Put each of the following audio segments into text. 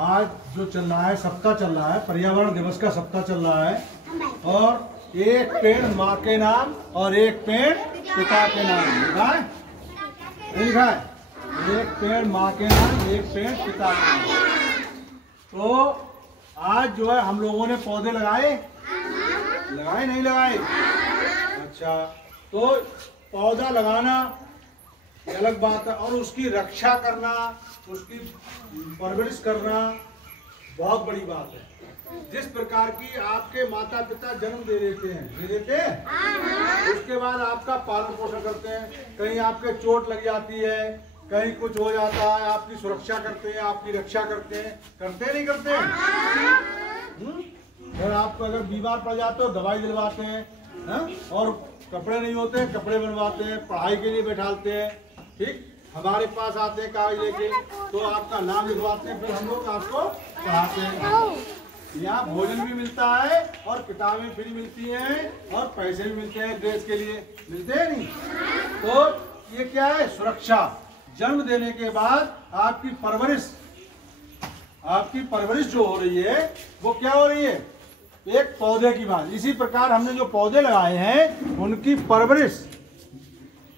आज जो चल रहा है सबका चल रहा है, पर्यावरण दिवस का सबका चल रहा है। और एक पेड़ माँ के नाम और एक पेड़ पिता के नाम लिखा है, लिखा है। एक पेड़ माँ के नाम, एक पेड़ पिता के नाम। तो आज जो है हम लोगों ने पौधे लगाए, लगाए नहीं लगाए? अच्छा, तो पौधा लगाना अलग बात है और उसकी रक्षा करना, उसकी परवरिश करना बहुत बड़ी बात है। जिस प्रकार की आपके माता पिता जन्म दे देते हैं, उसके बाद आपका पालन पोषण करते हैं, कहीं आपके चोट लग जाती है, कहीं कुछ हो जाता है, आपकी सुरक्षा करते हैं, आपकी रक्षा करते हैं, करते नहीं करते हैं? और आपको अगर बीमार पड़ जाते हो दवाई दिलवाते हैं, और कपड़े नहीं होते कपड़े बनवाते हैं, पढ़ाई के लिए बैठालते हैं, ठीक, हमारे पास आते हैं कागज लेके, तो आपका नाम लिखवाते हैं, फिर हम लोग आपको पढ़ाते हैं। यहाँ भोजन भी मिलता है और किताबें फ्री मिलती हैं और पैसे भी मिलते हैं, ड्रेस के लिए मिलते हैं नहीं? तो ये क्या है? सुरक्षा। जन्म देने के बाद आपकी परवरिश जो हो रही है वो क्या हो रही है? एक पौधे की बात। इसी प्रकार हमने जो पौधे लगाए हैं उनकी परवरिश,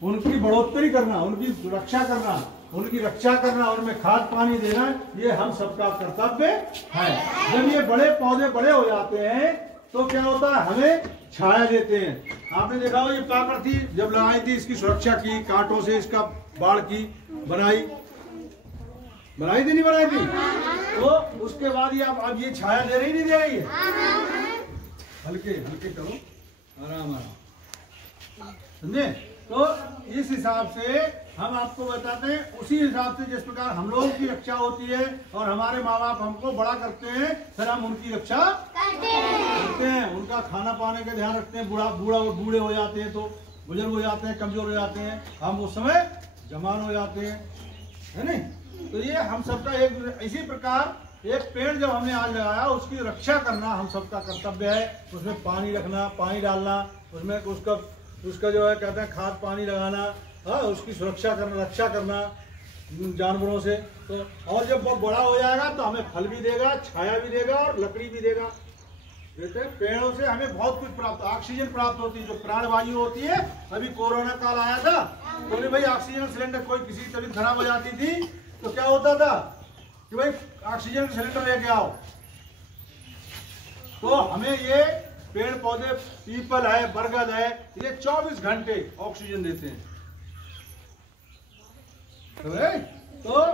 उनकी बढ़ोतरी करना, उनकी रक्षा करना, उनमें खाद पानी देना, ये हम सबका कर्तव्य है। जब ये बड़े पौधे बड़े हो जाते हैं तो क्या होता है? हमें छाया देते हैं। आपने देखा हो ये पाकड़ थी, जब लगाई थी इसकी सुरक्षा की, कांटों से इसका बाड़ की बनाई थी, नहीं बनाई थी? तो उसके बाद ये अब ये छाया दे रही नहीं दे रही है? हल्के हल्के करो, आराम आराम, समझे? तो इस हिसाब से हम आपको बताते हैं, उसी हिसाब से जिस प्रकार हम लोगों की रक्षा होती है और हमारे माँ बाप हमको बड़ा करते हैं, फिर हम उनकी रक्षा करते हैं, उनका खाना पाने का ध्यान रखते हैं। बूढ़े हो जाते हैं तो बुजुर्ग हो जाते हैं, कमजोर हो जाते हैं, हम उस समय जवान हो जाते हैं, है नहीं? तो ये हम सबका एक इसी प्रकार एक पेड़ जब हमने आज लगाया उसकी रक्षा करना हम सबका कर्तव्य है। उसमें पानी रखना, पानी डालना, उसमें उसका जो है कहते हैं खाद पानी लगाना, उसकी सुरक्षा करना, रक्षा करना जानवरों से। तो और जब वो बड़ा हो जाएगा तो हमें फल भी देगा, छाया भी देगा और लकड़ी भी देगा। जैसे पेड़ों से हमें बहुत कुछ प्राप्त, ऑक्सीजन प्राप्त होती है, जो प्राणवायु होती है। अभी कोरोना काल आया था तो भाई ऑक्सीजन सिलेंडर, कोई किसी की तबीयत खराब हो जाती थी तो क्या होता था कि भाई ऑक्सीजन सिलेंडर लेके आओ। तो हमें ये पेड़ पौधे, पीपल है, बरगद है, ये 24 घंटे ऑक्सीजन देते हैं। तो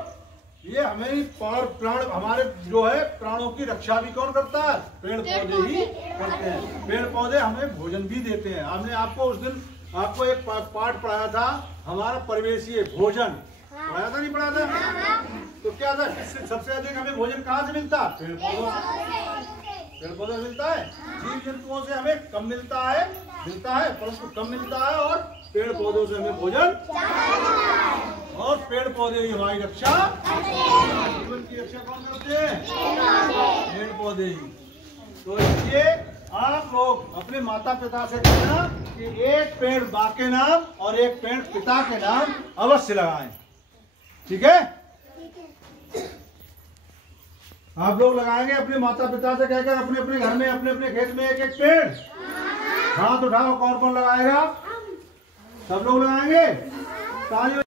ये हमें प्राण, हमारे जो है प्राणों की रक्षा भी कौन करता है? पेड़ पौधे ही करते हैं। पेड़ पौधे हमें भोजन भी देते हैं। हमने आपको उस दिन आपको एक पाठ पढ़ाया था, हमारा परिवेशीय भोजन पढ़ाया था, नहीं पढ़ाया था? तो क्या था, सबसे अधिक हमें भोजन कहाँ से मिलता है? पेड़ पौधों से। पेड़ पौधे मिलता है, जीव जंतुओं से हमें कम मिलता है परंतु कम मिलता है, और पेड़ पौधों से हमें भोजन, और पेड़ पौधे ही हमारी रक्षा, जीवन की रक्षा कौन करते हैं? पेड़ पौधे ही। तो इसलिए आप लोग अपने माता पिता से कहना कि एक पेड़ माँ के नाम और एक पेड़ पिता के नाम अवश्य लगाएं, ठीक है? आप लोग लगाएंगे अपने माता पिता से कहकर, अपने अपने घर में, अपने अपने खेत में एक एक पेड़। हाथ उठाओ, कौन कौन लगाएगा? सब लोग लगाएंगे? तालियों